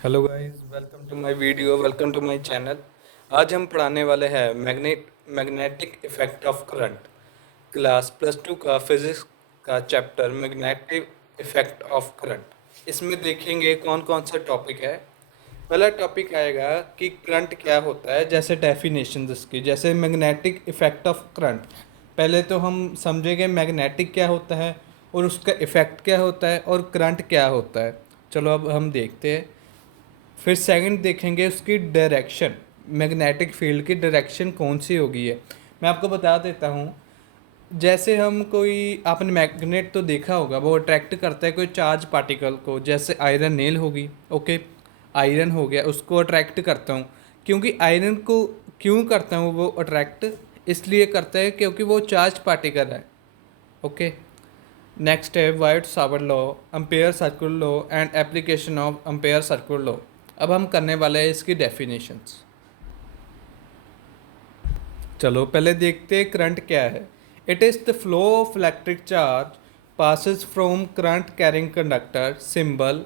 Hello guys, welcome to my video, welcome to my channel. आज हम पढ़ाने वाले हैं magnetic effect of current. Class +2 का फिजिक्स का chapter magnetic effect of current. इसमें देखेंगे कौन कौन सा टॉपिक है। पहला टॉपिक आएगा कि करंट क्या होता है, जैसे डेफिनेशन इसकी, जैसे मैग्नेटिक इफेक्ट ऑफ करंट। पहले तो हम समझेंगे मैग्नेटिक क्या होता है और उसका इफेक्ट क्या होता है और करंट क्या होता है। चलो अब हम देखते हैं। फिर सेकंड देखेंगे उसकी डायरेक्शन, मैग्नेटिक फील्ड की डायरेक्शन कौन सी होगी है। मैं आपको बता देता हूँ। जैसे हम कोई आपने मैग्नेट तो देखा होगा, वो अट्रैक्ट करता है कोई चार्ज पार्टिकल को, जैसे आयरन नेल होगी। ओके, आयरन हो गया, उसको अट्रैक्ट करता हूँ। क्योंकि आयरन को क्यों करता हूँ वो अट्रैक्ट, इसलिए करता है क्योंकि वो चार्ज पार्टिकल है। ओके, नेक्स्ट है Biot Savart law, Ampere circular law and application of Ampere circular law. अब हम करने वाले हैं इसकी डेफिनेशंस। चलो पहले देखते हैं करंट क्या है। It is the flow of electric charge passes from current carrying conductor symbol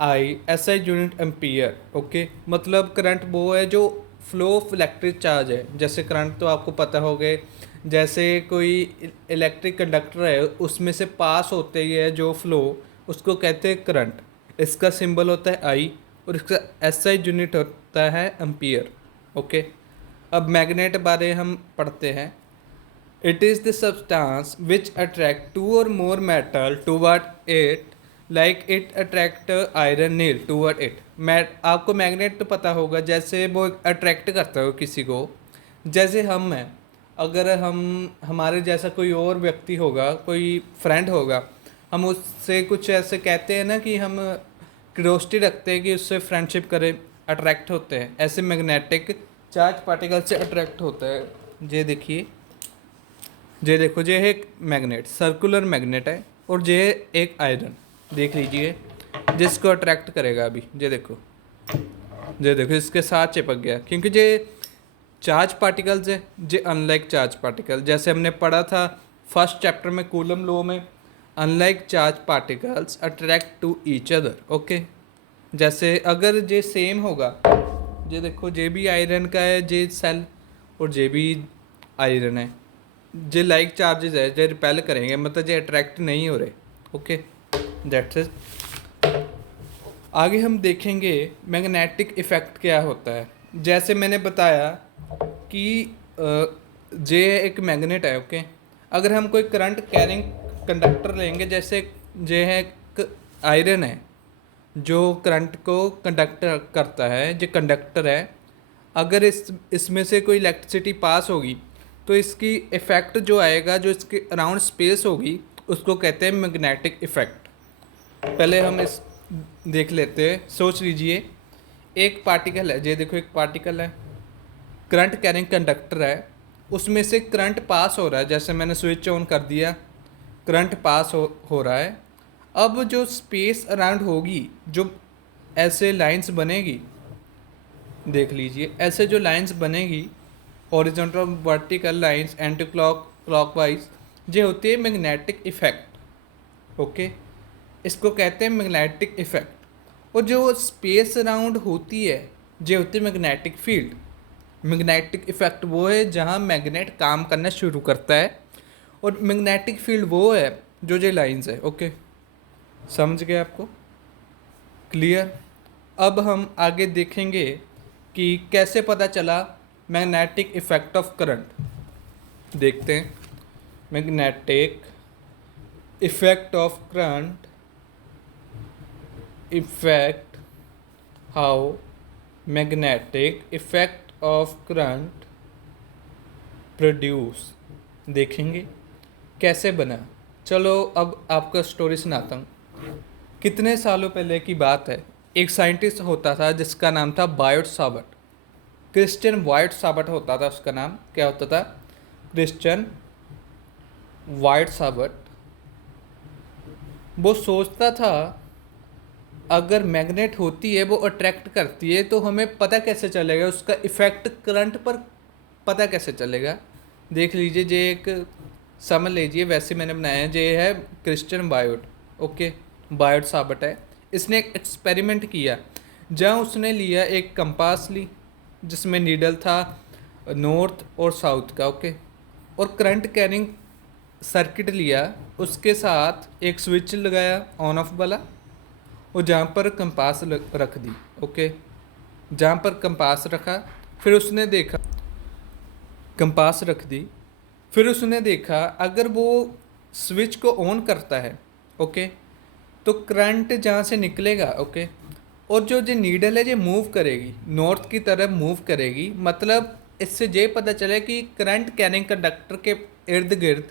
I S I unit ampere. Okay, मतलब करंट वो है जो फ्लो ऑफ इलेक्ट्रिक चार्ज है। जैसे करंट तो आपको पता हो गए, जैसे कोई इलेक्ट्रिक कंडक्टर है उसमें से पास होते ही है जो फ्लो, उसको कहते हैं करंट। इसका सिंबल होता है आई और इसका एस आई यूनिट होता है एम्पियर। ओके, अब मैग्नेट बारे हम पढ़ते हैं। It is the substance which attract two और more metal toward it, like it attract iron nail toward it. आपको मैग्नेट तो पता होगा, जैसे वो अट्रैक्ट करता हो किसी को। जैसे हम हैं, अगर हम हमारे जैसा कोई और व्यक्ति होगा, कोई फ्रेंड होगा, हम उससे कुछ ऐसे कहते हैं ना कि हम क्यूरोसिटी रखते हैं कि उससे फ्रेंडशिप करें, अट्रैक्ट होते हैं। ऐसे मैग्नेटिक चार्ज पार्टिकल से अट्रैक्ट होता है। ये देखिए, ये देखो, ये है एक मैग्नेट, सर्कुलर मैग्नेट है, और ये एक आयरन देख लीजिए जिसको अट्रैक्ट करेगा। अभी ये देखो इसके साथ चिपक गया, क्योंकि ये चार्ज पार्टिकल्स है। ये अनलाइक चार्ज पार्टिकल, जैसे हमने पढ़ा था फर्स्ट चैप्टर में कूलम लॉ में, unlike charge particles attract to each other. Okay, जैसे अगर ये सेम होगा, ये देखो ये भी आयरन का है ये सेल, और ये भी आयरन है, जे लाइक चार्जेस है, जे रिपेल करेंगे, मतलब जे अट्रैक्ट नहीं हो रहे। Okay, that's it. आगे हम देखेंगे मैग्नेटिक इफेक्ट क्या होता है। जैसे मैंने बताया कि जे एक मैग्नेट है। ओके, अगर हम कोई करंट कैरिंग कंडक्टर लेंगे, जैसे जे है एक आयरन है जो करंट को कंडक्ट करता है, जो कंडक्टर है। अगर इसमें से कोई इलेक्ट्रिसिटी पास होगी तो इसकी इफ़ेक्ट जो आएगा, जो इसके अराउंड स्पेस होगी, उसको कहते हैं मैग्नेटिक इफ़ेक्ट। पहले हम इस देख लेते हैं। सोच लीजिए एक पार्टिकल है, ये देखो एक पार्टिकल है, करंट कैरिंग कंडक्टर है, उसमें से करंट पास हो रहा है। जैसे मैंने स्विच ऑन कर दिया, करंट पास हो रहा है। अब जो स्पेस अराउंड होगी, जो ऐसे लाइंस बनेगी, देख लीजिए ऐसे जो लाइंस बनेगी, horizontal vertical lines anti clockwise, ये होती है मैग्नेटिक इफेक्ट। ओके, इसको कहते हैं मैग्नेटिक इफेक्ट। और जो स्पेस अराउंड होती है, ये होती है मैग्नेटिक फील्ड। मैग्नेटिक इफेक्ट वो है जहाँ मैग्नेट काम करना शुरू करता है, और मैग्नेटिक फील्ड वो है जो ये लाइंस है। ओके, समझ गए आपको? क्लियर। अब हम आगे देखेंगे कि कैसे पता चला मैग्नेटिक इफेक्ट ऑफ करंट। देखते हैं magnetic effect of current, effect, how magnetic effect of current produce. देखेंगे कैसे बना। चलो अब आपका स्टोरी सुनाता हूँ। कितने सालों पहले की बात है, एक साइंटिस्ट होता था जिसका नाम था Biot Savart. Christian white Savart होता था उसका नाम। क्या होता था? Christian white Savart. वो सोचता था अगर मैग्नेट होती है, वो अट्रैक्ट करती है, तो हमें पता कैसे चलेगा उसका इफ़ेक्ट करंट पर, पता कैसे चलेगा। देख लीजिए, ये एक समझ लीजिए, वैसे मैंने बनाया है, ये है Christian Biot. Okay, Biot Savart है। इसने एक एक्सपेरिमेंट किया। जहाँ उसने लिया एक कंपास ली जिसमें नीडल था नॉर्थ और साउथ का, ओके, और करंट कैरिंग सर्किट लिया, उसके साथ एक स्विच लगाया ऑन ऑफ वाला, और जहाँ पर कंपास रख दी, ओके, जहाँ पर कंपास रखा, फिर उसने देखा कंपास रख दी, फिर उसने देखा अगर वो स्विच को ऑन करता है, ओके, तो करंट जहाँ से निकलेगा, ओके, और जो नीडल है जो मूव करेगी नॉर्थ की तरफ मूव करेगी, मतलब इससे ये पता चले कि करंट कैरिंग कंडक्टर के इर्द गिर्द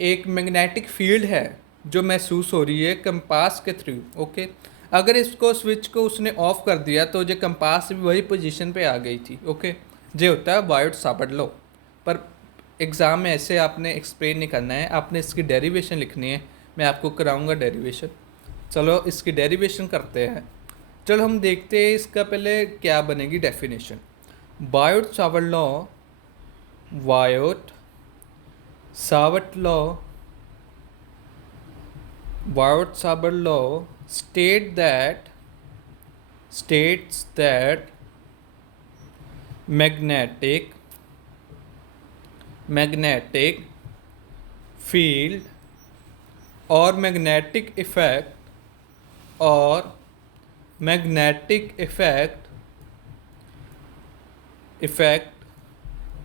एक मैग्नेटिक फील्ड है जो महसूस हो रही है कंपास के थ्रू, ओके। अगर इसको स्विच को उसने ऑफ कर दिया तो जो कंपास भी वही पोजीशन पे आ गई थी, ओके। ये होता है बायोट सावर्ट लॉ। पर एग्ज़ाम में ऐसे आपने एक्सप्लेन नहीं करना है, आपने इसकी डेरिवेशन लिखनी है, मैं आपको कराऊंगा डेरिवेशन। चलो इसकी डेरिवेशन करते हैं। चलो हम देखते हैं इसका पहले क्या बनेगी definition. Biot Savart law, Biot Savart law, Biot Savart law states that magnetic field or magnetic effect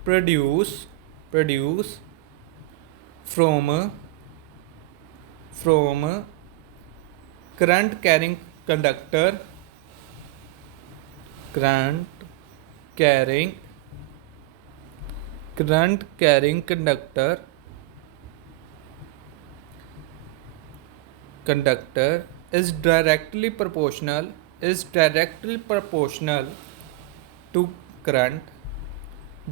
produce from current carrying conductor is directly proportional to current,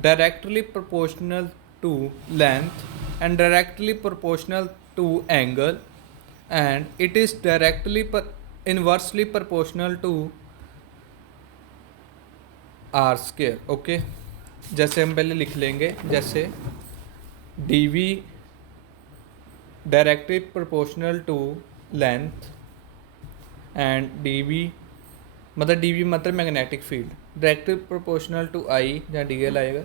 directly proportional to length, and directly proportional to angle, and it is directly inversely proportional to R square, okay. जैसे हम पहले लिख लेंगे, जैसे D V directly proportional to length and D V मतलब magnetic field directly proportional to I, जहाँ D L आएगा,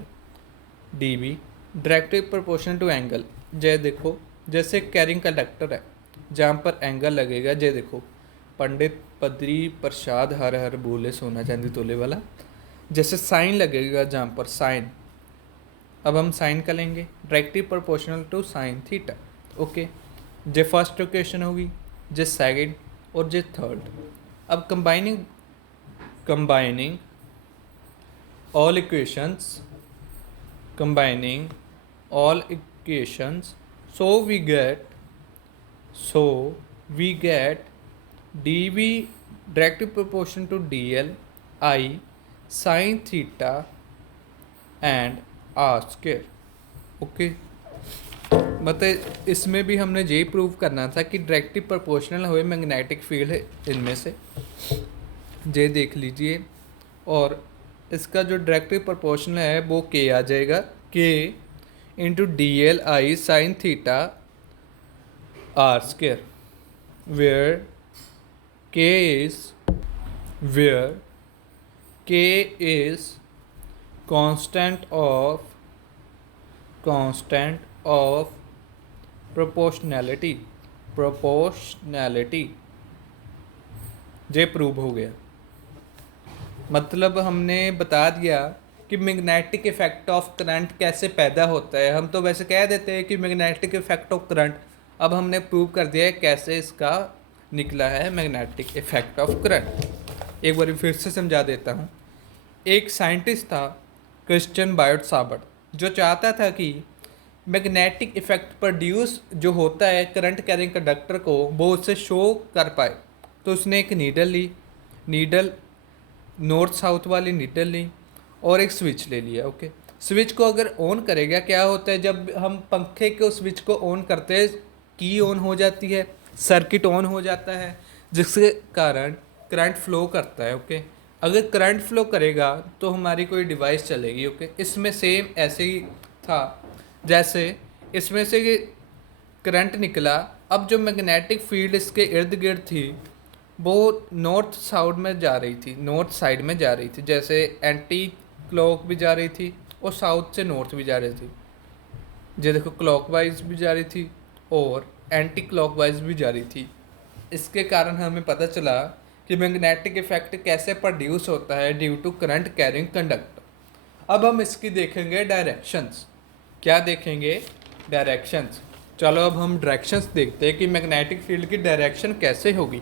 D V directly proportional to angle. जय देखो जैसे कैरिंग कंडक्टर है जहाँ पर एंगल लगेगा, जय देखो पंडित पदरी प्रसाद हर हर बोले सोना चांदी तोले वाला, जैसे साइन लगेगा जहाँ पर साइन, अब हम साइन का लेंगे directly proportional to sine theta, okay. J first equation होगी, जे सेकंड और जे थर्ड। अब combining all equations so we get dv directly proportional to dl I sin theta and r square, okay. मतलब इसमें भी हमने यही prove करना था कि डायरेक्टली प्रोपोर्शनल हुए मैग्नेटिक फील्ड है इनमें से, ये देख लीजिए। और इसका जो डायरेक्टली प्रोपोर्शनल है वो के आ जाएगा, K into D L I sine theta R square, where K is constant of proportionality ये प्रूव हो गया। मतलब हमने बता दिया कि मैग्नेटिक इफेक्ट ऑफ करंट कैसे पैदा होता है। हम तो वैसे कह देते हैं कि मैग्नेटिक इफेक्ट ऑफ करंट, अब हमने प्रूव कर दिया है कैसे इसका निकला है मैग्नेटिक इफेक्ट ऑफ करंट। एक बार फिर से समझा देता हूँ। एक साइंटिस्ट था क्रिश्चियन बायोट सावर्ट, जो चाहता था कि मैग्नेटिक इफेक्ट प्रोड्यूस जो होता है करंट कैरिंग कंडक्टर को, वो उससे शो कर पाए। तो उसने एक नीडल नॉर्थ साउथ वाली नीडल ली और एक स्विच ले लिया, ओके। स्विच को अगर ऑन करेगा, क्या होता है जब हम पंखे को स्विच को ऑन करते हैं, की ऑन हो जाती है, सर्किट ऑन हो जाता है, जिसके कारण करंट फ्लो करता है, ओके। अगर करंट फ्लो करेगा तो हमारी कोई डिवाइस चलेगी, ओके। इसमें सेम ऐसे ही था, जैसे इसमें से करंट निकला, अब जो मैग्नेटिक फील्ड इसके इर्द गिर्द थी वो नॉर्थ साउथ में जा रही थी, नॉर्थ साइड में जा रही थी, जैसे एंटी क्लॉक भी जा रही थी और साउथ से नॉर्थ भी जा रही थी। ये देखो क्लॉकवाइज भी जा रही थी और एंटी क्लॉकवाइज भी जा रही थी। इसके कारण हमें पता चला कि मैग्नेटिक इफेक्ट कैसे प्रोड्यूस होता है due to current carrying conductor. अब हम इसकी देखेंगे डायरेक्शंस। क्या देखेंगे? डायरेक्शंस। चलो अब हम डायरेक्शंस देखते हैं कि मैग्नेटिक फील्ड की डायरेक्शन कैसे होगी।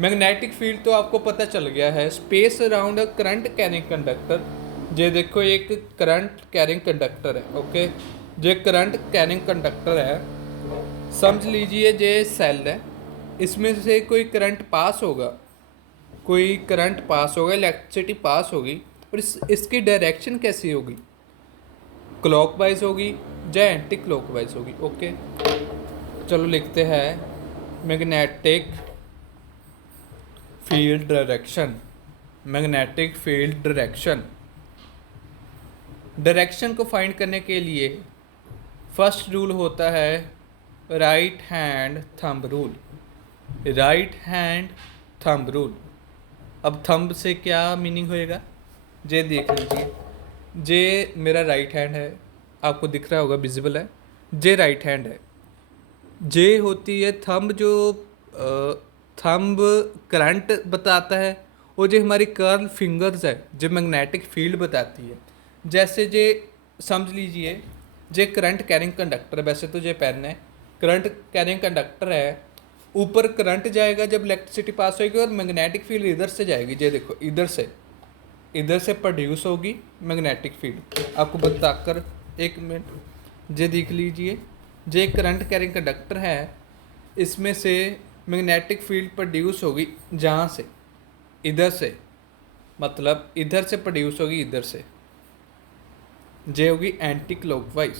मैग्नेटिक फील्ड तो आपको पता चल गया है, space around a current carrying conductor. ये देखो एक करंट कैरिंग कंडक्टर है, ओके। ये करंट कैरिंग कंडक्टर है, समझ लीजिए ये सेल है, इसमें से कोई करंट पास होगा, कोई करंट पास होगा, इलेक्ट्रिसिटी पास होगी, और इसकी डायरेक्शन कैसी होगी? क्लॉकवाइज होगी या एंटी क्लॉकवाइज होगी, ओके। चलो लिखते हैं magnetic field direction. Magnetic field direction. Direction को फाइंड करने के लिए फर्स्ट रूल होता है right hand thumb rule. Right hand thumb rule. अब थंब से क्या मीनिंग होएगा? ये देख लीजिए, ये मेरा राइट हैंड है, आपको दिख रहा होगा, विजिबल है। ये राइट हैंड है। जे होती है थंब, जो थंब करंट बताता है, और जो हमारी कर्ल फिंगर्स है जो मैग्नेटिक फील्ड बताती है। जैसे जे समझ लीजिए जे करंट कैरिंग कंडक्टर है, वैसे तो ये पेन है, करंट कैरिंग कंडक्टर है, ऊपर करंट जाएगा जब इलेक्ट्रिसिटी पास होगी, और मैग्नेटिक फील्ड इधर से जाएगी। ये देखो इधर से प्रोड्यूस होगी मैग्नेटिक फील्ड। आपको बताकर एक मिनट, ये देख लीजिए, जे करंट कैरिंग कंडक्टर है, इसमें से मैग्नेटिक फील्ड प्रोड्यूस होगी जहाँ से, इधर से, मतलब इधर से प्रोड्यूस होगी, इधर से। जे होगी anti clockwise,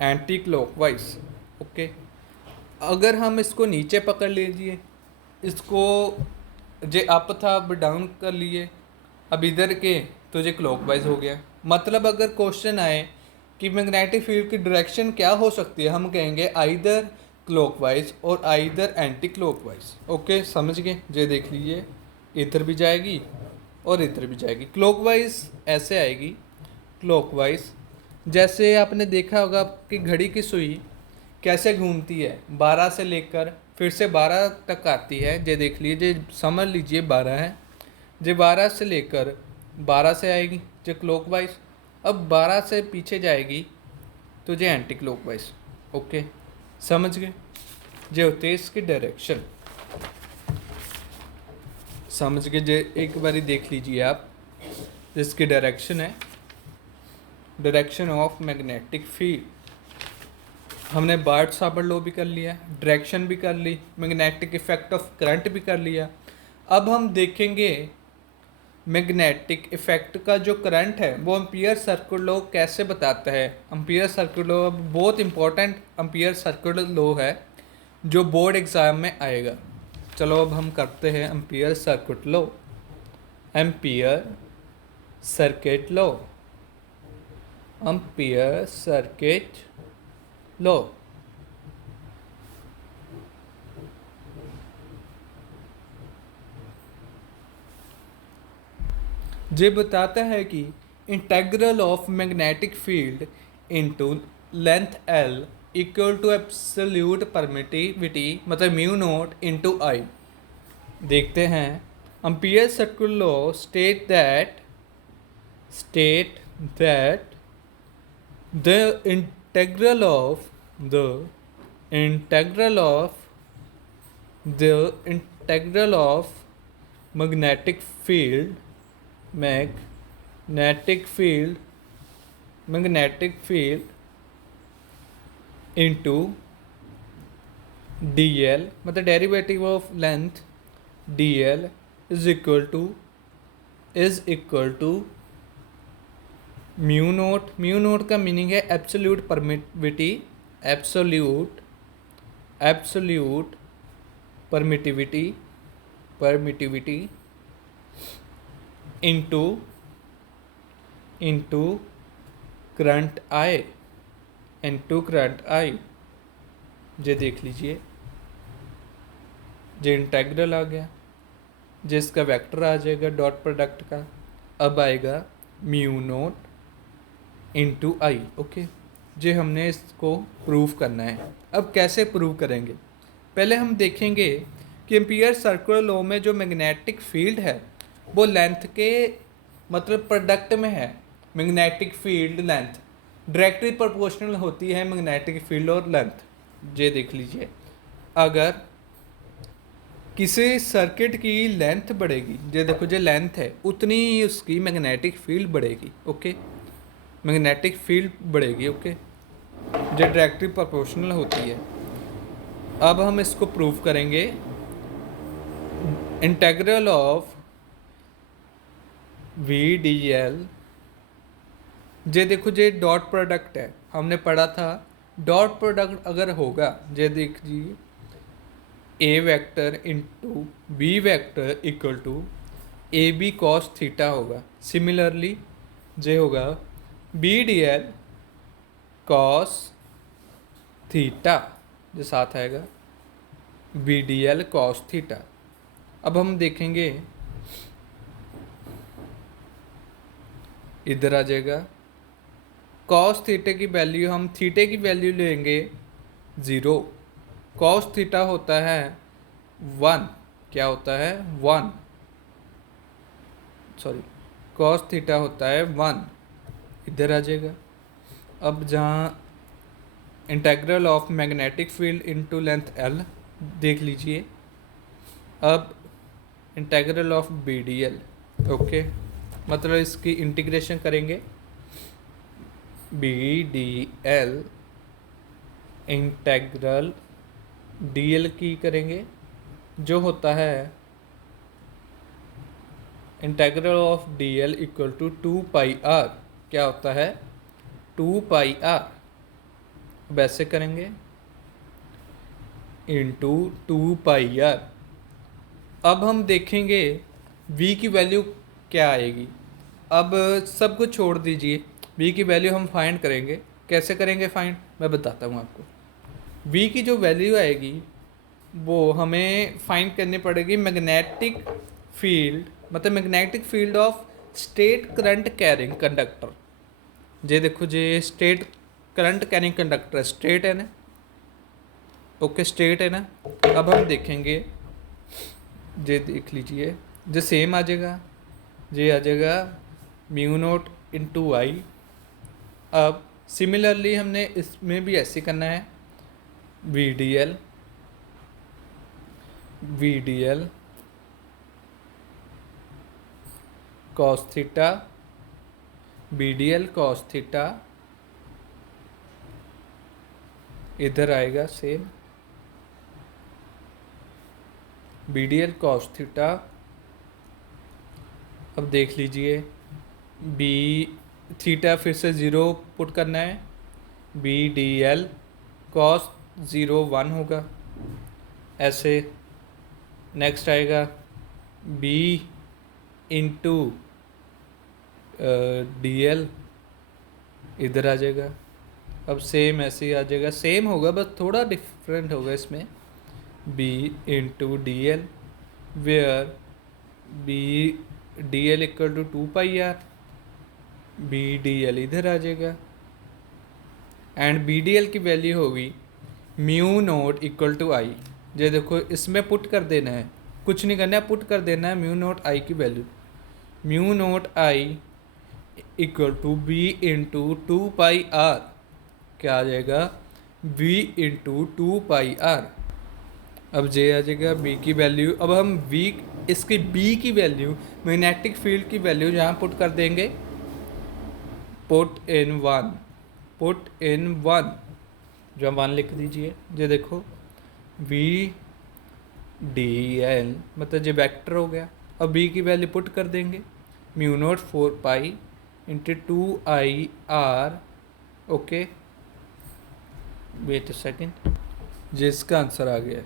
anti clockwise, okay. अगर हम इसको नीचे पकड़ लीजिए, इसको जे अप था अब डाउन कर लिए, अब इधर के तो ये क्लॉकवाइज हो गया। मतलब अगर क्वेश्चन आए कि मैग्नेटिक फील्ड की डायरेक्शन क्या हो सकती है, हम कहेंगे आइदर क्लॉकवाइज और आइदर एंटी क्लॉकवाइज, ओके। समझ गए? ये देख लीजिए, इधर भी जाएगी और इधर भी जाएगी। क्लॉकवाइज ऐसे आएगी, क्लॉकवाइज जैसे आपने देखा होगा कि घड़ी की सुई कैसे घूमती है, 12 से लेकर फिर से 12 तक आती है। ये देख लीजिए, समझ लीजिए 12 है, जो 12 से लेकर 12 से आएगी जो क्लॉकवाइज, अब 12 से पीछे जाएगी तो जो एंटी क्लॉकवाइज, ओके। समझ गए? जो होते हैं इसकी डायरेक्शन। समझ गए? जो एक बारी देख लीजिए आप, इसकी डायरेक्शन है डायरेक्शन ऑफ मैग्नेटिक फील्ड। हमने बार्ट साबर लॉ भी कर लिया, डायरेक्शन भी कर ली, मैग्नेटिक इफेक्ट ऑफ करंट भी कर लिया। अब हम देखेंगे मैग्नेटिक इफेक्ट का जो करंट है वो एम्पियर सर्किट लॉ कैसे बताता है। एम्पियर सर्किट लॉ बहुत इंपॉर्टेंट एम्पियर सर्किट लॉ है जो बोर्ड एग्ज़ाम में आएगा। चलो अब हम करते हैं Ampere circuit law. Ampere circuit law, Ampere circuit law. ये बताता है कि integral of magnetic field into length L equal to absolute permittivity, मतलब म्यू नॉट इनटू आई। देखते हैं, Ampere circuit law state that the integral of the integral of the integral of magnetic field magnetic field magnetic field into dl, मतलब derivative of length dl is equal to mu naught. Mu naught का meaning है absolute permittivity, absolute permittivity into current I, ये देख लीजिए, जे integral आ गया, जिसका vector आ जाएगा dot product का। अब आएगा म्यू नोट इंटू आई। ओके, जे हमने इसको प्रूव करना है। अब कैसे प्रूव करेंगे, पहले हम देखेंगे कि एम्पियर सर्कुलर लॉ में जो मैग्नेटिक फील्ड है वो लेंथ के मतलब प्रोडक्ट में है। Magnetic field length directly proportional होती है मैग्नेटिक फील्ड और लेंथ। ये देख लीजिए, अगर किसी सर्किट की लेंथ बढ़ेगी, ये देखो जो लेंथ है उतनी ही उसकी मैग्नेटिक फील्ड बढ़ेगी। ओके, मैग्नेटिक फील्ड बढ़ेगी। ओके, जो डायरेक्टली प्रोपोर्शनल होती है। अब हम इसको प्रूव करेंगे। Integral of V D L, जे देखो जे डॉट प्रोडक्ट है, हमने पढ़ा था डॉट प्रोडक्ट अगर होगा, जे देखिए A vector into B vector equal to A B cos theta होगा। सिमिलरली जे होगा B D L cos theta, जो साथ आएगा B D L cos theta. अब हम देखेंगे, इधर आ जाएगा कॉस थीटे की वैल्यू, हम थीटे की वैल्यू लेंगे 0। कॉस थीटा होता है 1, क्या होता है 1, सॉरी कॉस थीटा होता है 1, इधर आ जाएगा। अब जहाँ integral of magnetic field into length L देख लीजिए। अब integral of B D L, okay, मतलब इसकी इंटीग्रेशन करेंगे B D L integral D L की करेंगे, जो होता है integral of D L equal to 2πr, क्या होता है 2πr। अब ऐसे करेंगे इंटू 2πr। अब हम देखेंगे v की वैल्यू क्या आएगी। अब सब कुछ छोड़ दीजिए, v की वैल्यू हम फाइंड करेंगे। कैसे करेंगे फाइंड, मैं बताता हूँ आपको। v की जो वैल्यू आएगी वो हमें फाइंड करनी पड़ेगी मैग्नेटिक फील्ड, मतलब magnetic field of straight current carrying conductor. जे देखो जे straight current carrying conductor straight है ना, ओके स्टेट है ना। अब हम देखेंगे, जे देख लीजिए जो सेम आ जाएगा, जे आ जाएगा म्यू नोट इंटू आई। अब सिमिलरली हमने इसमें भी ऐसे करना है V D L cos theta, B D L cos theta, इधर आएगा same B D L cos theta. अब देख लीजिए बी थीटा फिर से 0 पुट करना है, बी डी एल कॉस 0 1 होगा ऐसे। नेक्स्ट आएगा बी इंटू डी एल, इधर आ जाएगा। अब सेम ऐसे ही आ जाएगा, सेम होगा बस थोड़ा डिफरेंट होगा इसमें, B into D L where B D L equal to 2πr, B D L इधर आ जाएगा। एंड बी डी एल की वैल्यू होगी mu naught equal to I. ये देखो इसमें पुट कर देना है, कुछ नहीं करना है, पुट कर देना है म्यू नोट आई की value. Mu naught I equal to B into 2πr, क्या आ जाएगा v इंटू 2πr। अब जे आ जाएगा b की वैल्यू। अब हम v इसकी b की वैल्यू मैग्नेटिक फील्ड की वैल्यू जहाँ पुट कर देंगे, पुट इन 1 जो 1 लिख दीजिए। जो देखो v डी एल मतलब जो वेक्टर हो गया। अब b की वैल्यू पुट कर देंगे mu naught 4π into 2IR, okay wait a second, जिसका आंसर आ गया,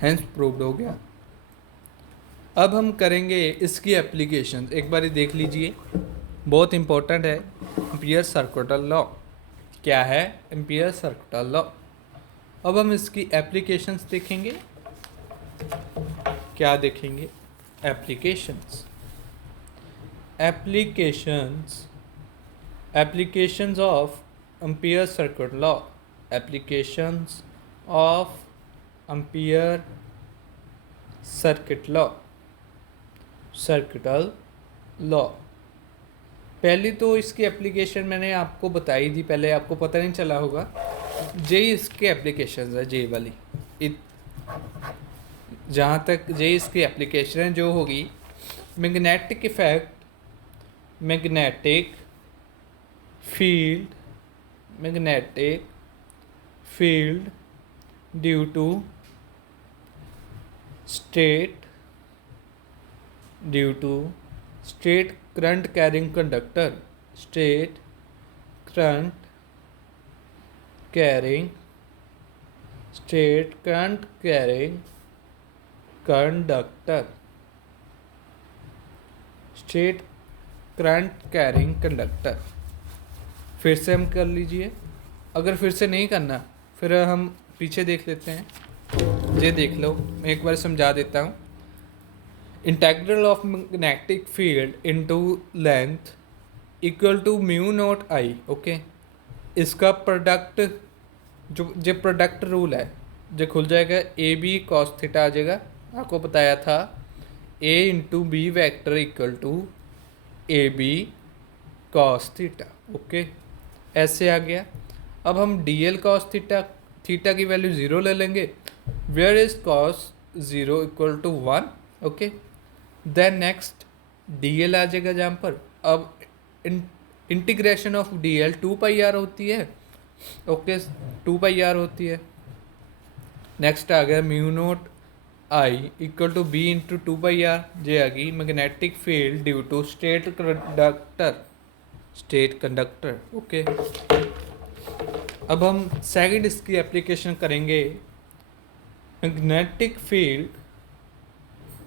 हेंस प्रूव्ड हो गया। अब हम करेंगे इसकी एप्लीकेशन, एक बार देख लीजिए, बहुत इंपॉर्टेंट है। एम्पियर सर्कुलर लॉ क्या है, एम्पियर सर्कुलर लॉ। अब हम इसकी एप्लीकेशंस देखेंगे। क्या देखेंगे? Applications. Applications, applications of ampere circuit law, applications of ampere circuit law, circuital law. पहली तो इसकी एप्लीकेशन मैंने आपको बताई थी, पहले आपको पता नहीं चला होगा। जे इसके एप्लीकेशन है, जे वाली जहाँ तक जे इसकी एप्लीकेशन है जो होगी magnetic effect, magnetic field, magnetic field due to straight, due to straight current carrying conductor, straight current carrying, straight current carrying conductor, straight current carrying conductor. फिर से हम कर लीजिए, अगर फिर से नहीं करना फिर हम पीछे देख लेते हैं। ये देख लो, मैं एक बार समझा देता हूँ। Integral of magnetic field into length equal to mu naught I. Okay, इसका प्रोडक्ट जो प्रोडक्ट रूल है जो खुल जाएगा, ए बी कॉस थीटा आ जाएगा। आपको बताया था A into B vector equal to A B cos theta. Okay, ऐसे आ गया। अब हम D L cos theta, theta की वैल्यू 0 ले लेंगे, where is cos 0 equal to 1। Okay, then next D L आ जाएगा जहाँ पर अब integration of D L 2πr होती है। ओके, 2πr होती है। नेक्स्ट आ गया mu naught I equal to B into 2πr। जे आ गई magnetic field due to straight conductor, straight conductor. Okay, अब हम सेकंड इसकी एप्लीकेशन करेंगे। Magnetic field,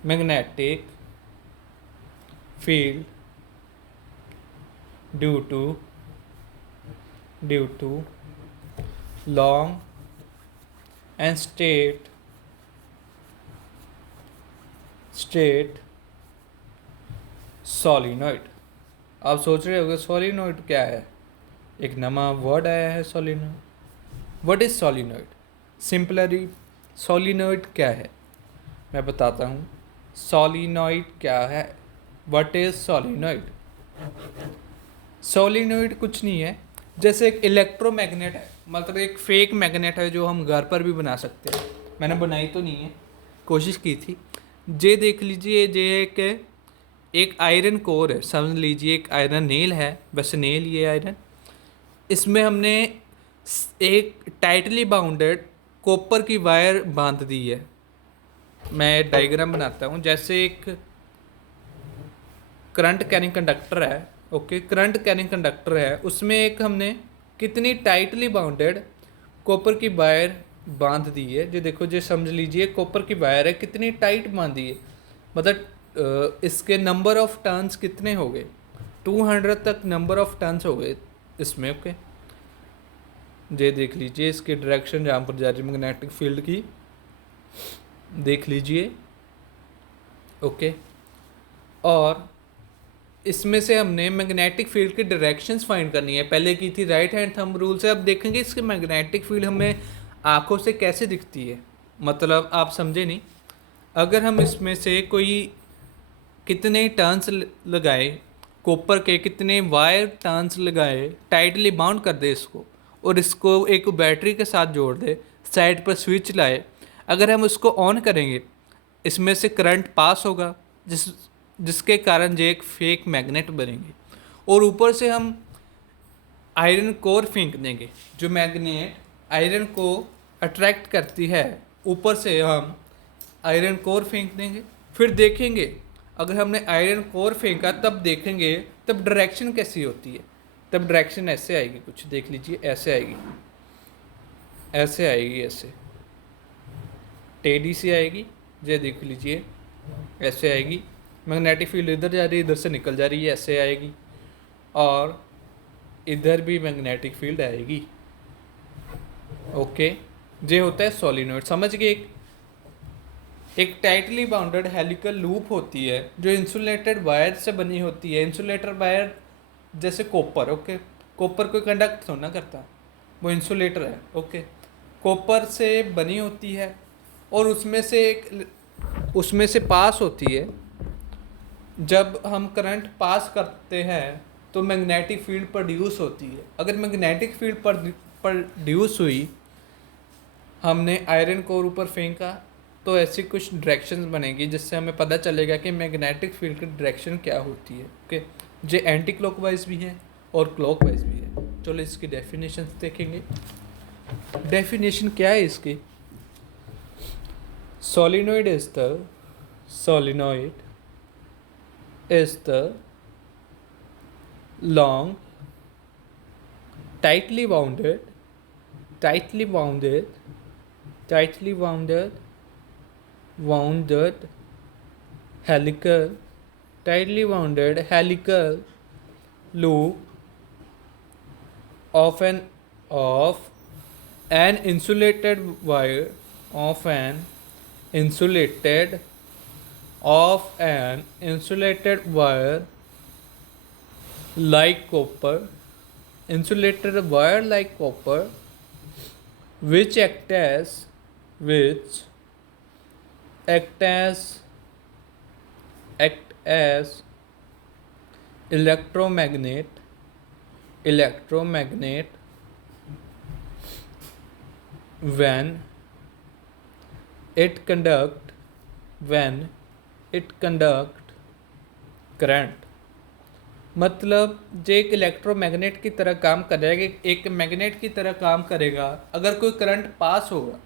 magnetic field due to long and straight solenoid. आप सोच रहे होंगे सोलिनॉइड क्या है, एक नया वर्ड आया है solenoid. What is solenoid? Simply solenoid क्या है मैं बताता हूँ। सोलिनॉइड क्या है, व्हाट इज सोलिनॉइड? सोलिनॉइड कुछ नहीं है, जैसे एक इलेक्ट्रोमैग्नेट है, मतलब एक फेक मैग्नेट है जो हम घर पर भी बना सकते हैं। मैंने बनाई तो नहीं है, कोशिश की थी। जे देख लीजिए, जे एक आयरन कोर है, समझ लीजिए एक आयरन नेल है, बस नेल ये आयरन। इसमें हमने एक टाइटली बाउंडेड कॉपर की वायर बांध दी है। मैं डायग्राम बनाता हूँ। जैसे एक करंट कैरिंग कंडक्टर है, ओके, करंट कैरिंग कंडक्टर है, उसमें एक हमने कितनी टाइटली बाउंडेड कॉपर की वायर बांध दी है। जो देखो, जो समझ लीजिए कॉपर की वायर है, कितनी टाइट बांधी है, मतलब इसके नंबर ऑफ टर्न्स कितने हो गए, 200 तक नंबर ऑफ टर्न्स हो गए इसमें। ओके, ये देख लीजिए इसकी डायरेक्शन जहाँ पर जा रही है मैग्नेटिक फील्ड की, देख लीजिए। ओके, और इसमें से हमने मैग्नेटिक फील्ड की डायरेक्शंस फाइंड करनी है। पहले की थी राइट हैंड थंब रूल से, अब देखेंगे इसकी मैग्नेटिक फील्ड हमें आंखों से कैसे दिखती है। मतलब आप समझे नहीं, अगर हम इसमें से कोई कितने टर्न्स लगाए, कॉपर के कितने वायर टर्न्स लगाए, टाइटली बाउंड कर दे इसको, और इसको एक बैटरी के साथ जोड़ दे, साइड पर स्विच लाए, अगर हम उसको ऑन करेंगे इसमें से करंट पास होगा, जिसके कारण जो एक फेक मैग्नेट बनेंगे। और ऊपर से हम आयरन कोर फेंक देंगे, जो मैग्नेट आयरन को अट्रैक्ट करती है, ऊपर से हम आयरन कोर फेंक देंगे। फिर देखेंगे, अगर हमने आयरन कोर फेंका तब देखेंगे तब डायरेक्शन कैसी होती है। तब डायरेक्शन ऐसे आएगी, कुछ देख लीजिए, ऐसे आएगी, ऐसे आएगी, ऐसे टेढ़ी सी आएगी। ये देख लीजिए, ऐसे आएगी। मैग्नेटिक फील्ड इधर जा रही है, इधर से निकल जा रही है, ऐसे आएगी। और इधर भी मैग्नेटिक फील्ड आएगी। ओके, ये होता है सोलिनॉइड। समझ गए? एक टाइटली बाउंडेड हेलिकल लूप होती है जो इंसुलेटेड वायर से बनी होती है। इंसुलेटर वायर जैसे कॉपर, ओके। कॉपर कोई कंडक्ट थोड़ा ना करता, वो इंसुलेटर है, ओके। कॉपर से बनी होती है और उसमें से पास होती है। जब हम करंट पास करते हैं तो मैग्नेटिक फील्ड प्रोड्यूस होती है। अगर मैग्नेटिक फील्ड प्रोड्यूस हुई, हमने आयरन कोर ऊपर फेंका, तो ऐसी कुछ डायरेक्शंस बनेगी जिससे हमें पता चलेगा कि मैग्नेटिक फील्ड की डायरेक्शन क्या होती है, ओके। जो एंटी क्लॉकवाइज भी है और क्लॉकवाइज भी है। चलो इसकी डेफिनेशन देखेंगे। डेफिनेशन क्या है इसकी? Solenoid is the long, tightly wounded, tightly wounded, tightly wounded helical, tightly wounded helical loop of an insulated wire of an insulated wire like copper, insulated wire like copper, which which act as act as electromagnet when it conduct current। मतलब जो एक electromagnet की तरह काम करेगा, एक magnet की तरह काम करेगा अगर कोई करंट पास होगा।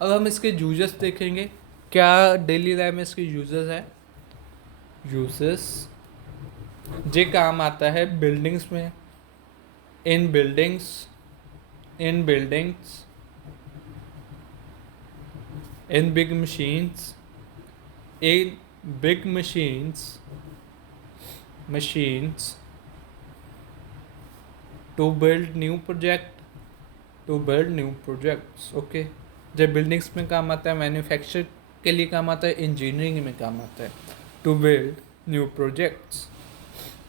अब हम इसके यूजेस देखेंगे, क्या डेली लाइफ में इसके यूजेस है। यूजेस जे काम आता है बिल्डिंग्स में, in buildings in big machines to build new projects, okay. जब बिल्डिंग्स में काम आता है, मैन्युफैक्चर के लिए काम आता है, इंजीनियरिंग में काम आता है, टू बिल्ड न्यू प्रोजेक्ट्स।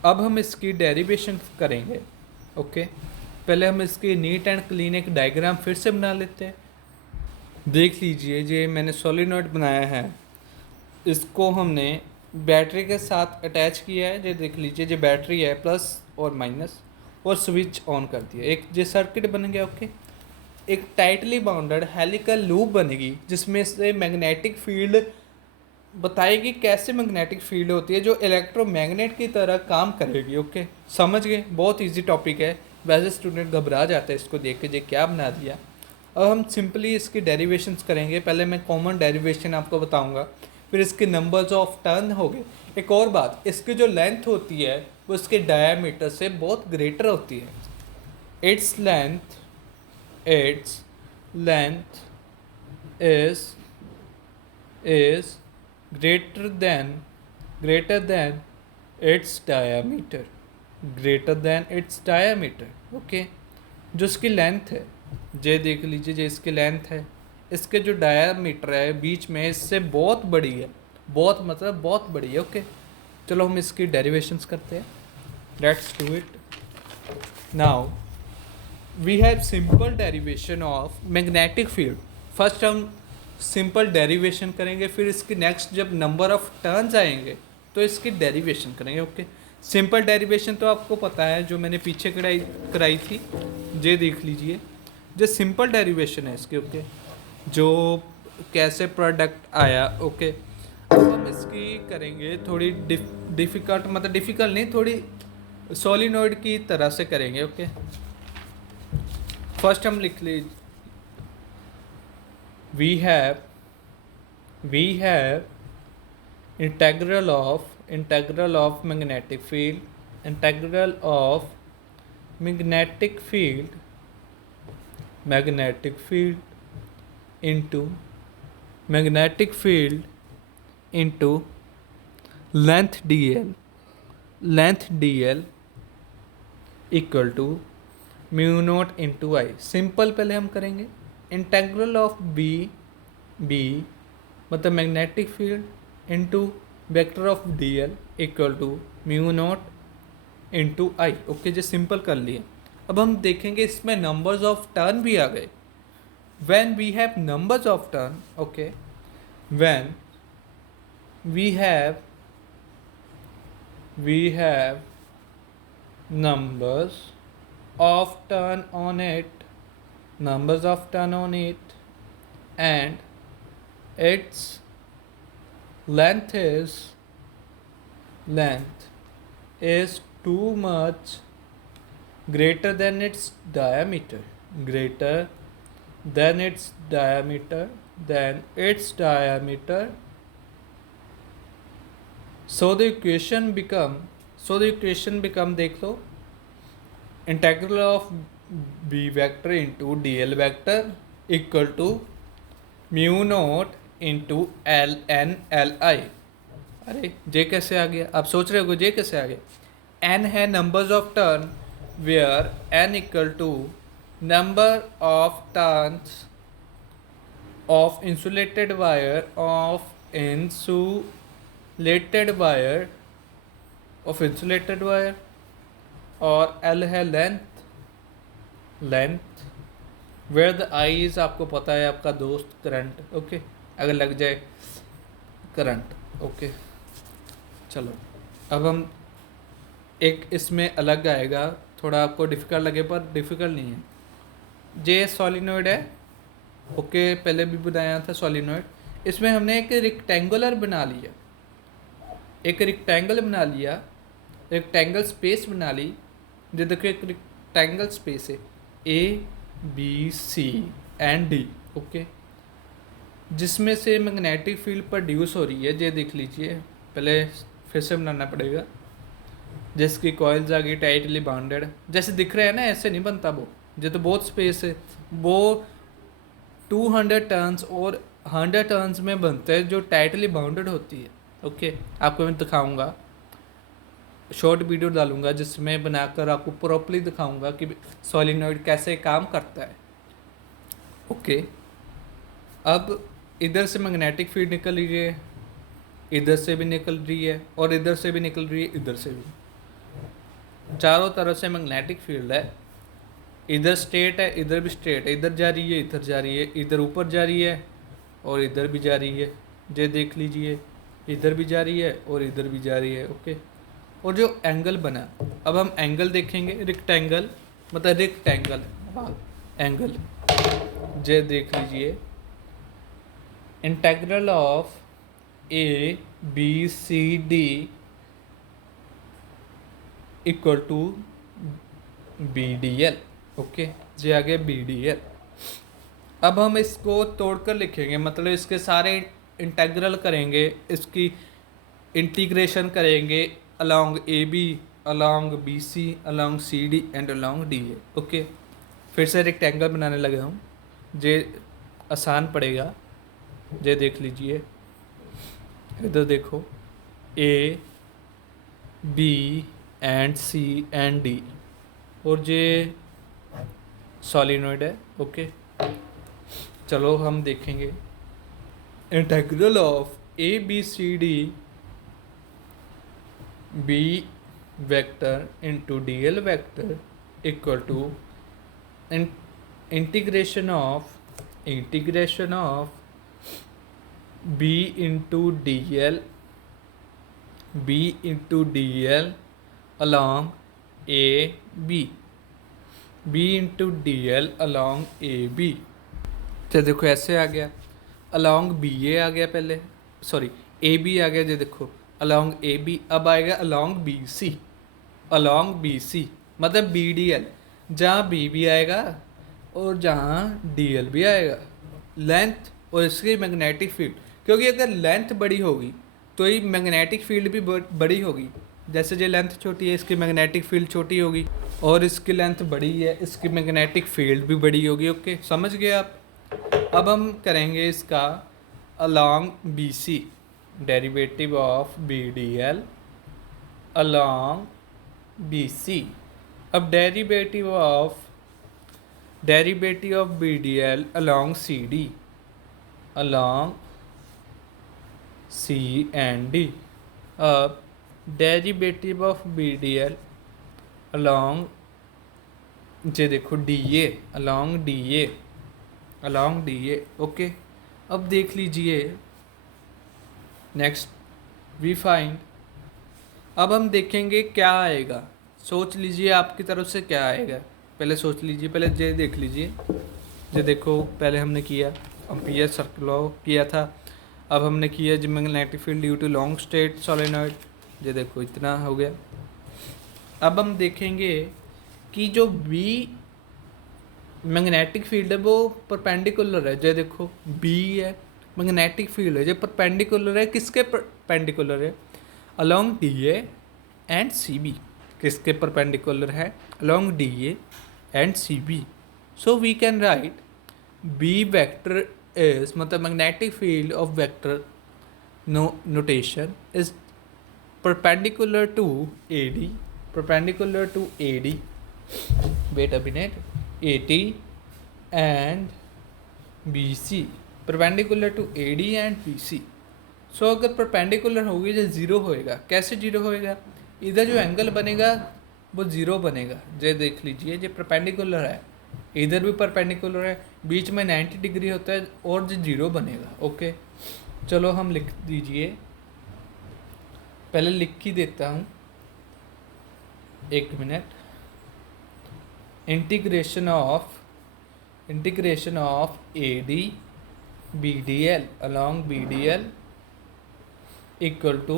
अब हम इसकी डेरिवेशन करेंगे, ओके। पहले हम इसकी नीट एंड क्लीन एक डायग्राम फिर से बना लेते हैं। देख लीजिए, ये मैंने सोलिनॉइड बनाया है, इसको हमने बैटरी के साथ अटैच किया है। ये देख लीजिए, जो बैटरी है प्लस और माइनस, और स्विच ऑन कर दिया, एक जो सर्किट बन गया, ओके। एक टाइटली बाउंडेड हेलिकल लूप बनेगी जिसमें से मैग्नेटिक फील्ड बताएगी कैसे मैग्नेटिक फील्ड होती है जो इलेक्ट्रोमैग्नेट की तरह काम करेगी, ओके। समझ गए? बहुत इजी टॉपिक है, वैसे स्टूडेंट घबरा जाते हैं इसको देख के, जो क्या बना दिया। अब हम सिंपली इसकी डेरिवेशंस करेंगे। पहले मैं कॉमन डेरिवेशन आपको बताऊंगा, फिर इसके नंबर्स ऑफ टर्न हो गए। एक और बात, इसकी जो लेंथ होती है वो इसके डायामीटर से बहुत ग्रेटर होती है। Its length is greater than it's diameter, okay. जो इसकी लेंथ है, ये देख लीजिए, जो इसकी लेंथ है, इसके जो डायामीटर है बीच में इससे बहुत बड़ी है, बहुत मतलब बहुत बड़ी है, ओके। चलो हम इसकी डेरिवेशंस करते हैं। Let's do it now. We have simple derivation of magnetic field. First हम सिंपल डेरिवेशन करेंगे, फिर इसकी नेक्स्ट जब नंबर ऑफ टर्न्स आएंगे तो इसकी डेरिवेशन करेंगे, ओके। सिंपल डेरिवेशन तो आपको पता है, जो मैंने पीछे कराई थी, ये देख लीजिए, जो सिंपल डेरिवेशन है इसके, ओके। जो कैसे प्रोडक्ट आया, ओके। अब हम इसकी करेंगे थोड़ी डिफ़िकल्ट, मतलब डिफ़िकल्ट नहीं, थोड़ी सोलिनॉइड की तरह से करेंगे, ओके। फर्स्ट हम लिख लीजिए, we have integral of magnetic field, magnetic field into length dl equal to mu naught into I. Simple पहले हम करेंगे। इंटेग्रल ऑफ बी मतलब magnetic field into vector of D L equal to mu naught into I. Okay, जो simple कर लिए। अब हम देखेंगे इसमें नंबर्स ऑफ टर्न भी आ गए। When we have numbers of turn, okay, when we have numbers of turn on it, and its length is too much greater than its diameter, greater than its diameter, so the equation become देख लो, integral of B vector into D L vector equal to mu naught into L N L I. अरे जे कैसे आ गया? आप सोच रहे हो जे कैसे आ गया? एन है numbers of turn, where N equal to number of turns of insulated wire और एल है length where the I is, आपको पता है आपका दोस्त करंट। ओके, अगर लग जाए करंट। ओके, चलो अब हम एक इसमें अलग आएगा, थोड़ा आपको डिफ़िकल्ट लगे पर डिफ़िकल्ट नहीं है। जे सॉलिनॉइड है। ओके, पहले भी बनाया था सॉलिनॉइड। इसमें हमने एक रेक्टेंगुलर बना लिया, रेक्टेंगल स्पेस बना ली। जो देखो एक रेक्टेंगल स्पेस है A B C and D. Okay, जिसमें से मैग्नेटिक फील्ड प्रोड्यूस हो रही है, ये देख लीजिए। पहले फिर से बनाना पड़ेगा। जिसकी कॉइल्स आ गई टाइटली बाउंडेड, जैसे दिख रहा है ना, ऐसे नहीं बनता वो। जो तो बहुत स्पेस है, वो 200 टर्न्स और 100 टर्न्स में बनते हैं, जो टाइटली बाउंडेड होती है। ओके, आपको मैं दिखाऊंगा, शॉर्ट वीडियो डालूंगा जिसमें बनाकर आपको प्रॉपर्ली दिखाऊंगा कि सॉलिनॉइड कैसे काम करता है। ओके, अब इधर से मैग्नेटिक फील्ड निकल रही है, इधर से भी निकल रही है और इधर से भी निकल रही है, इधर से भी। चारों तरफ से मैग्नेटिक फील्ड है। इधर स्ट्रेट है, इधर भी स्ट्रेट है, इधर जा रही है, इधर जा रही है, इधर ऊपर जा रही है और इधर भी जा रही है। ये देख लीजिए, इधर भी जा रही है और इधर भी जा रही है। ओके, और जो एंगल बना, अब हम एंगल देखेंगे। रेक्टेंगल मतलब रेक्टेंगल एंगल, ये देख लीजिए। Integral of A B C D equal to B D L. Okay, ये आ गया बी डी एल। अब हम इसको तोड़कर लिखेंगे, मतलब इसके सारे इंटेग्रल करेंगे, इसकी इंटीग्रेशन करेंगे along AB, along BC, along CD and along DA। Okay, फिर से रेक्टेंगल बनाने लगा हूँ, जे आसान पड़ेगा। जे देख लीजिए, इधर देखो, A B and C and D, और जे सॉलिनॉइड है। ओके, चलो हम देखेंगे। Integral of A B C D B vector into D L vector equal to integration of B into D L along A B into D L along A B. तो देखो ऐसे आ गया, along B ए आ गया, पहले sorry A B आ गया। जो देखो अलॉन्ग ए बी, अब आएगा अलॉन्ग बी सी मतलब बी डी एल, जहाँ बी भी आएगा और जहाँ डी एल भी आएगा। लेंथ और इसकी मैग्नेटिक फील्ड, क्योंकि अगर लेंथ बड़ी होगी तो ये मैग्नेटिक फील्ड भी बड़ी होगी। जैसे जो लेंथ छोटी है, इसकी मैग्नेटिक फील्ड छोटी होगी, और इसकी लेंथ बड़ी है, इसकी मैग्नेटिक फील्ड भी बड़ी होगी। ओके, समझ गए आप। अब हम करेंगे इसका along B C, derivative of B D L along B C. अब derivative of B D L along C D, along C and D. अब डेरिवेटिव ऑफ BDL along जे देखो DA along DA ओके। अब देख लीजिए next we find. अब हम देखेंगे क्या आएगा, सोच लीजिए आपकी तरफ से क्या आएगा, पहले सोच लीजिए, पहले ये देख लीजिए। ये देखो पहले हमने किया एम्पीयर सर्कुलर लॉ किया था, अब हमने किया जी magnetic field due to long straight solenoid, ये देखो इतना हो गया। अब हम देखेंगे कि जो बी मैग्नेटिक फील्ड है वो परपेंडिकुलर है, जो देखो बी है मैग्नेटिक फील्ड है जो परपेंडिकुलर है, किसके परपेंडिकुलर है, along D A and C B. किसके परपेंडिकुलर है, along D A and C B. So we can write B vector is मतलब magnetic field of vector notation is perpendicular to AD, wait a minute, AD and BC, perpendicular to AD and BC। सो अगर perpendicular होगी जो zero होएगा, कैसे zero होएगा, इधर जो angle बनेगा वो ज़ीरो बनेगा, ये देख लीजिए ये परपेंडिकुलर है, इधर भी परपेंडिकुलर है, बीच में 90 डिग्री होता है और जो जीरो बनेगा। ओके चलो हम लिख दीजिए, पहले लिख ही देता हूँ, एक minute. Integration of AD BDL along BDL equal to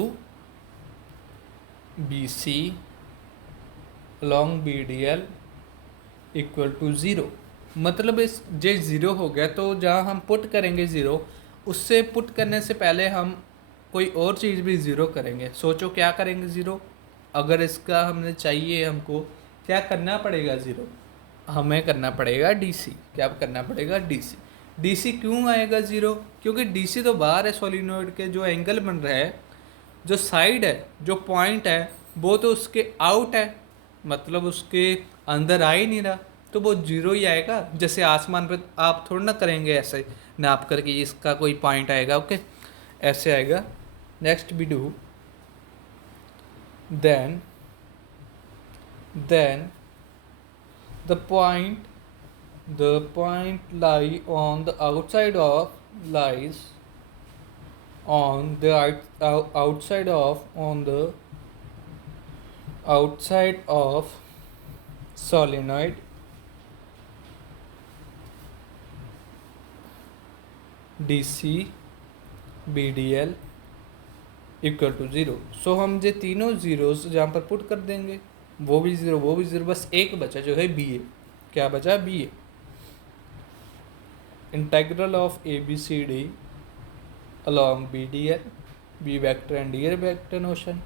BC along BDL equal to zero. मतलब इस जे ज़ीरो हो गया तो जहाँ हम पुट करेंगे ज़ीरो, उससे पुट करने से पहले हम कोई और चीज़ भी ज़ीरो करेंगे। सोचो क्या करेंगे ज़ीरो, अगर इसका हमने चाहिए, हमको क्या करना पड़ेगा, ज़ीरो हमें करना पड़ेगा DC। क्या करना पड़ेगा, DC क्यों आएगा ज़ीरो, क्योंकि DC तो बाहर है सोलिनॉइड के, जो एंगल बन रहा है, जो साइड है, जो पॉइंट है वो तो उसके आउट है, मतलब उसके अंदर आ ही नहीं रहा, तो वो जीरो ही आएगा। जैसे आसमान पे आप थोड़ा ना करेंगे ऐसे नाप करके इसका कोई पॉइंट आएगा, ओके ऐसे आएगा। Next we do then the point lie on the outside of lies on the outside of on the outside of solenoid DC BDL equal to zero. So हम ये तीनों ज़ीरोज़ जहाँ पर पुट कर देंगे, वो भी ज़ीरो, बस एक बचा जो है BA। क्या बचा, BA। Integral of ABCD along BDL, B vector and D vector notion.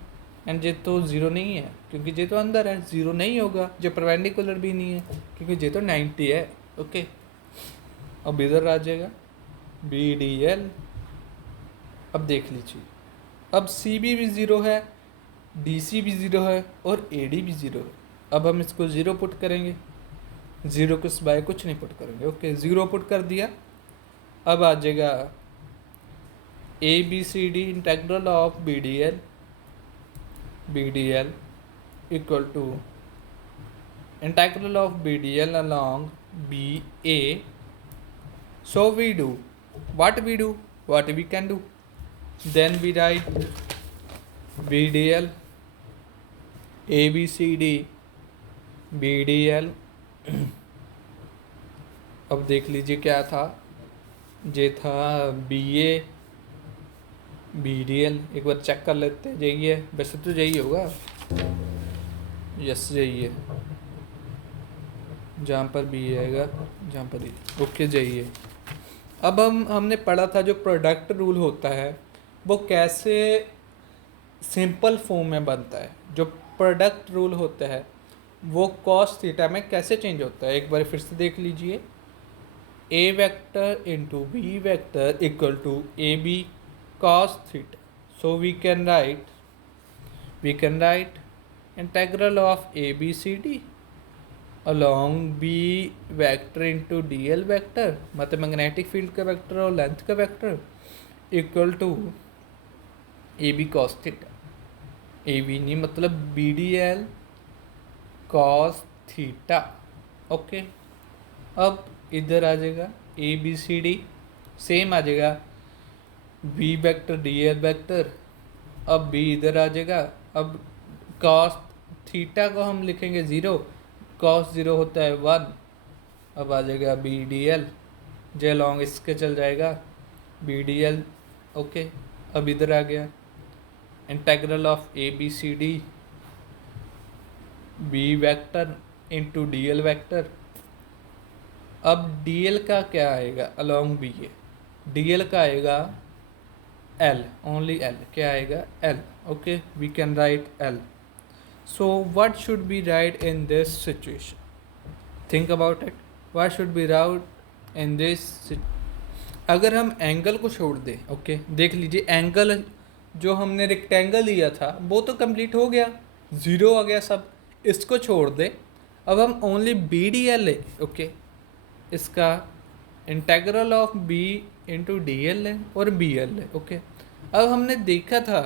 And ये तो ज़ीरो नहीं है क्योंकि ये तो अंदर है, ज़ीरो नहीं होगा, जो परपेंडिकुलर भी नहीं है क्योंकि ये तो 90 है। ओके अब इधर आ जाएगा BDL। अब देख लीजिए, अब CB भी ज़ीरो है, DC भी ज़ीरो है और AD भी ज़ीरो है। अब हम इसको ज़ीरो पुट करेंगे, ज़ीरो के सिवाय कुछ नहीं पुट करेंगे। ओके ज़ीरो पुट कर दिया, अब आ जाएगा ABCD integral of BDL equal to integral of BDL along BA। So we do what we can do, then we write BDL ABCD BDL। अब देख लीजिए क्या था, ये था BA BDL। एक बार चेक कर लेते हैं, यही है, वैसे तो यही होगा, यस यही है, जहाँ पर B आएगा जहाँ पर ओके यही है। अब हमने पढ़ा था जो प्रोडक्ट रूल होता है वो कैसे सिंपल फॉर्म में बनता है। जो प्रोडक्ट रूल होता है वो कॉस थीटा में कैसे चेंज होता है, एक बार फिर से देख लीजिए। A vector into B vector equal to AB cos theta. So we can write integral of ABCD along B vector into DL vector, मतलब मैग्नेटिक फील्ड का वेक्टर और लेंथ का vector, equal to A B cos theta, A B नहीं मतलब B D L cos theta. Okay, अब इधर आ जाएगा A B C D, same आ जाएगा B vector D L vector. अब बी इधर आ जाएगा। अब कॉस थीटा को हम लिखेंगे 0, कॉस 0 होता है 1। अब आ जाएगा बी डी एल, जे लॉन्ग इसके चल जाएगा बी डी एल। ओके, अब इधर आ गया integral of A B C D B vector into D L vector. अब डी एल का क्या आएगा along B A, D L का आएगा एल, ओनली एल, क्या आएगा L. Okay, we can write L. So what should be right in this situation, think about it, what should be right in this. अगर हम angle को छोड़ दें, okay देख लीजिए एंगल जो हमने रेक्टेंगल लिया था वो तो कंप्लीट हो गया, 0 आ गया सब, इसको छोड़ दे। अब हम ओनली बी डी एल ले, ओके इसका integral of B into D L है और बी एल है। ओके, अब हमने देखा था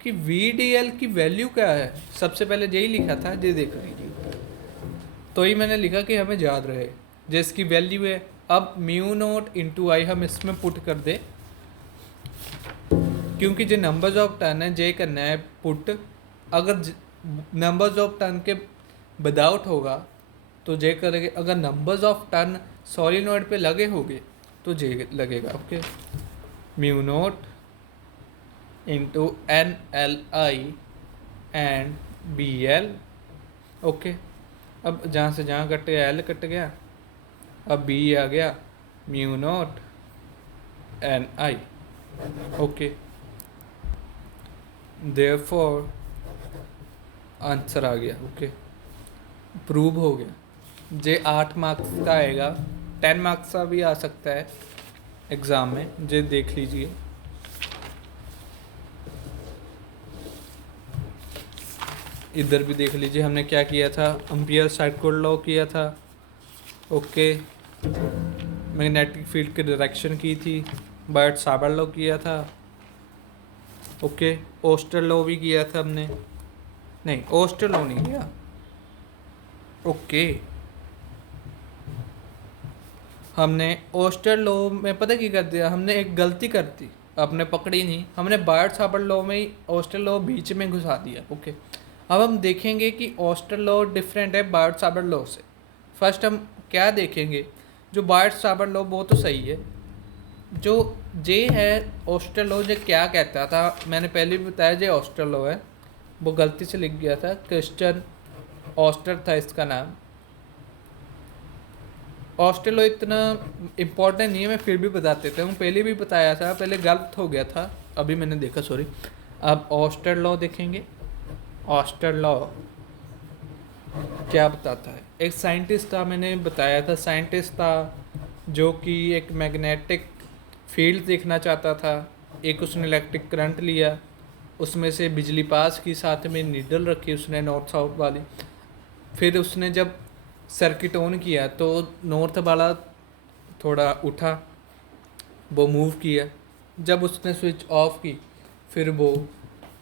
कि वी डी एल की वैल्यू क्या है, सबसे पहले यही लिखा था, ये देख लीजिए, तो ही मैंने लिखा कि हमें याद रहे जिसकी वैल्यू है। अब म्यू नोट इंटू आई हम इसमें पुट कर दे, क्योंकि जो नंबर्स ऑफ टर्न है जे करना है पुट। अगर नंबर्स ऑफ टर्न के विदाउट होगा तो जे करेंगे, अगर नंबर्स ऑफ टर्न सॉलिनॉइड पे लगे होंगे तो जे लगेगा। Okay, mu naught into N L I and B L. Okay, अब जहाँ से जहाँ कटे एल कट गया, अब बी आ गया म्यू नोट एन आई। ओके, देयरफॉर आंसर आ गया। ओके, प्रूव हो गया। जे 8 मार्क्स का आएगा, 10 मार्क्स का भी आ सकता है एग्ज़ाम में, जे देख लीजिए। इधर भी देख लीजिए हमने क्या किया था, एम्पियर साइक्लोड लॉ किया था। ओके, मैग्नेटिक फील्ड की डायरेक्शन की थी, बर्ट साबर लॉ किया था। ओके, ओस्टर लॉ भी किया था हमने, नहीं ओस्टर लॉ नहीं किया। ओके, हमने ओस्टर लॉ में पता क्या कर दिया, हमने एक गलती कर दी, आपने पकड़ी नहीं, हमने बार्ट साबर लॉ में ही ओस्टर लॉ बीच में घुसा दिया। ओके, अब हम देखेंगे कि ओस्टर लॉ डिफरेंट है बार्ट साबर लॉ से। फर्स्ट हम क्या देखेंगे, जो बार्ट साबर लॉ वो तो सही है, जो जे है ओस्टर लॉ जो क्या कहता था, मैंने पहले भी बताया जो ओस्टर लॉ है वो गलती से लिख गया था, क्रिश्चियन ऑस्टर था इसका नाम। ऑस्टर लॉ इतना इम्पोर्टेंट नहीं है, मैं फिर भी बता देता हूँ, पहले भी बताया था, पहले गलत हो गया था, अभी मैंने देखा सॉरी। अब ऑस्टर लॉ देखेंगे, ऑस्टर लॉ क्या बताता है। एक साइंटिस्ट था, मैंने बताया था, साइंटिस्ट था जो कि एक मैग्नेटिक फील्ड देखना चाहता था। एक उसने इलेक्ट्रिक करंट लिया, उसमें से बिजली पास की, साथ में नीडल रखी उसने नॉर्थ साउथ वाली। फिर उसने जब सर्किट ऑन किया तो नॉर्थ वाला थोड़ा उठा, वो मूव किया। जब उसने स्विच ऑफ की फिर वो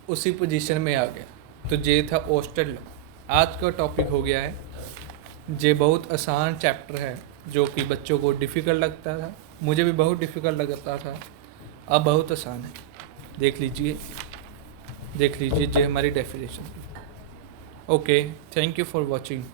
उसी पोजीशन में आ गया। तो ये था ओस्टर लॉ। आज का टॉपिक हो गया है, ये बहुत आसान चैप्टर है जो कि बच्चों को डिफ़िकल्ट लगता था, मुझे भी बहुत डिफ़िकल्ट लगता था, अब बहुत आसान है। देख लीजिए ये हमारी definition. Okay, thank you for watching.